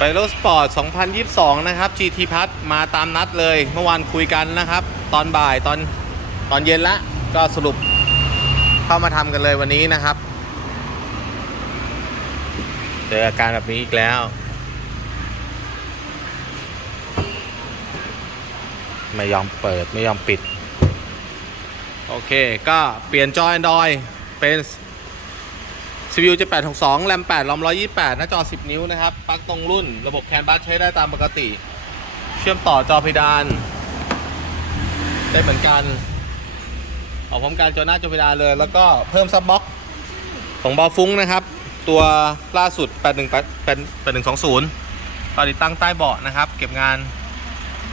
ไปโรสปอร์ต 2022 นะครับ GT พัทมาตามนัดเลย เมื่อวานคุยกันนะครับ ตอนบ่ายตอนตอนเย็นละ ก็สรุปเข้ามาทำกันเลยวันนี้นะครับ เจออาการแบบนี้อีกแล้ว ไม่ยอมเปิดไม่ยอมปิด โอเค ก็เปลี่ยนจอ Android เป็น CPU จะ862แรม8รอม128 หน้าจอ 10 นิ้วนะครับปลั๊กตรงรุ่น ระบบแคนบัสใช้ได้ตามปกติ เชื่อมต่อจอเพดาน ได้เหมือนกัน ออกพร้อมกันจอหน้าจอเพดานเลย แล้วก็เพิ่มซับบ็อกของบอฟุ้งนะครับ ตัวล่าสุด 818เป็น8120ก็ติดตั้งใต้เบาะนะครับ เก็บงาน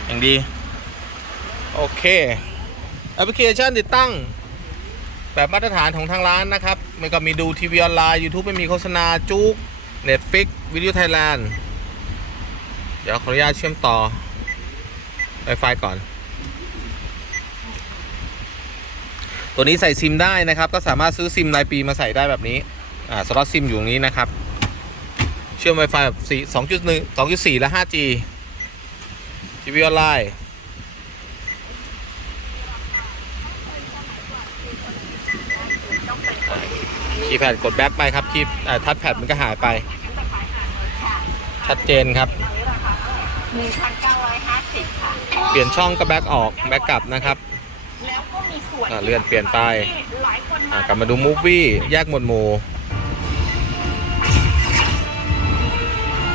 อย่างดี โอเค แอปพลิเคชันติดตั้ง แบบมาตรฐานของทางร้านนะครับมันก็มีดูทีวีออนไลน์ YouTube ไม่มีโฆษณาจุก Netflix วิดีโอไทยแลนด์เดี๋ยวขออนุญาตเชื่อมต่อ Wi-Fi ก่อน ตัวนี้ใส่ซิมได้นะครับ ก็สามารถซื้อซิมรายปีมาใส่ได้แบบนี้ อ่าสล็อตซิมอยู่ตรงนี้นะครับ เชื่อม Wi-Fi แบบ4 2.1 2.4และ 5G ทีวีออนไลน์ คีย์แพดกดแบ็คไปครับคีย์ทัชแพดมันก็หายไป ชัดเจนครับ 1,950 ค่ะ เปลี่ยนช่องก็แบ็คออกแบ็คกลับนะครับ แล้วก็มีส่วนอ่าเลื่อนเปลี่ยนไป ที่หลายคนอะมากลับมาดูมูฟวี่แยกหมวดหมู่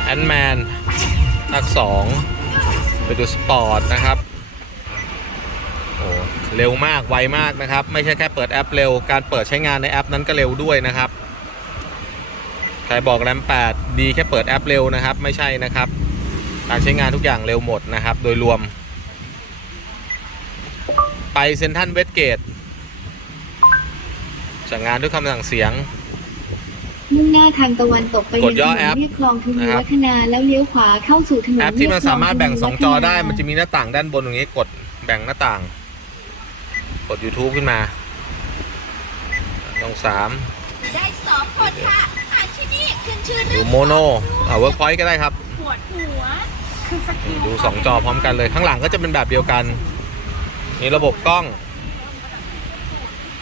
แอนแมนภาคสองไปดูสปอร์ตนะครับโอ้ เร็วมากไวมากนะครับ ไม่ใช่แค่เปิดแอปเร็ว การเปิดใช้งานในแอปนั้นก็เร็วด้วยนะครับใครบอกแรม8ดีแค่เปิดแอปเร็วนะครับ ไม่ใช่นะครับ การใช้งานทุกอย่างเร็วหมดนะครับ โดยรวม ไปเซนทันเวสเกตสั่งงานด้วยคำสั่งเสียงมุ่งหน้าทางตะวันตกไปกยัดงย่อถนแอปนเรียบคลองทวีนะครับวัฒนาแล้วเลี้ยวขวาเข้าสู่ถนนแอปที่มันเยบคลสามารถแบ่งทวีสองจอได้วัฒามันจะมีหน้าต่างด้านบนตรงนี้กดแบ่งหน้าต่าง กด YouTube ขึ้นมาตรงสามได้สองคนค่ะอาที่นี่ขึ้นชื่อดูเรื่องโมโนอ่าเวิร์กพอยต์ก็ได้ครับ ปวดหัว คือสกิลดูสองจอพร้อมกันเลย ข้างหลังก็จะเป็นแบบเดียวกันนี่ระบบกล้อง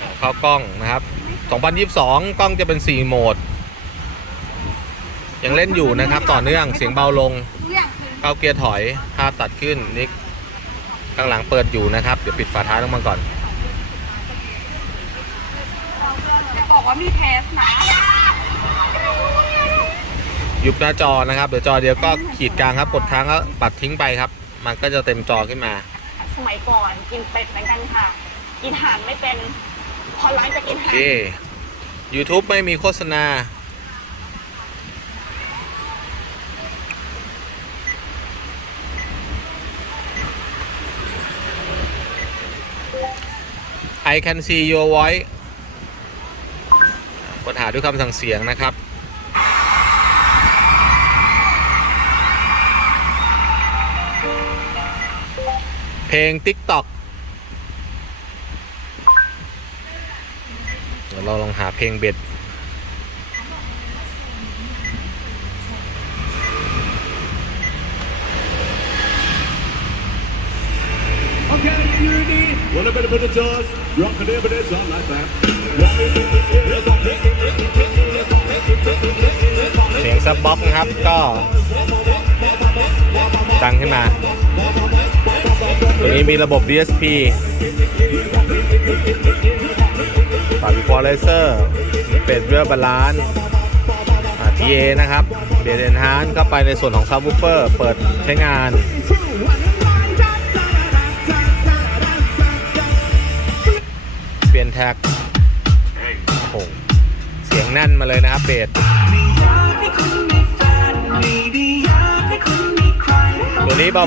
อ่าเข้ากล้องนะครับ 2022 กล้องจะเป็น 4 โหมด ยังเล่นอยู่นะครับ ต่อเนื่องเสียงเบาลงเข้าเกียร์ถอยภาพตัดขึ้นนิกข้างหลังเปิดอยู่นะครับ เดี๋ยวปิดฝาท้ายลงมาก่อน จะบอก ว่ามีเทสนะ ยุบหน้าจอนะครับเดี๋ยวจอเดียวก็ขีดกลางครับกดค้างก็ปัดทิ้งไปครับ มันก็จะเต็มจอขึ้นมา สมัยก่อนกินเป็ดเหมือนกันค่ะ กินห่านไม่เป็น พอหลังจากกินโอห่าเค น YouTube ไม่มีโฆษณา I can see your voice ค้นหาด้วยคำสั่งเสียงนะครับ เพลง TikTok เดี๋ยวเราลองหาเพลงเบ็ด Okay, are you ready? Want a bit of bit of toss? Rock a bit of it on like that. เสียงซับบ็อกนะครับ ก็ ดังขึ้นมา ตัวนี้มีระบบ DSP ปรับ Equalizer มีเป็ดเรือบาลานซ์ TA นะครับ เบสเอนฮานเข้าไปในส่วนของ Subwoofer เปิดใช้งาน แท็กโอ้โหเสียงแน่นมาเลยนะครับเบสตัวนี้เบา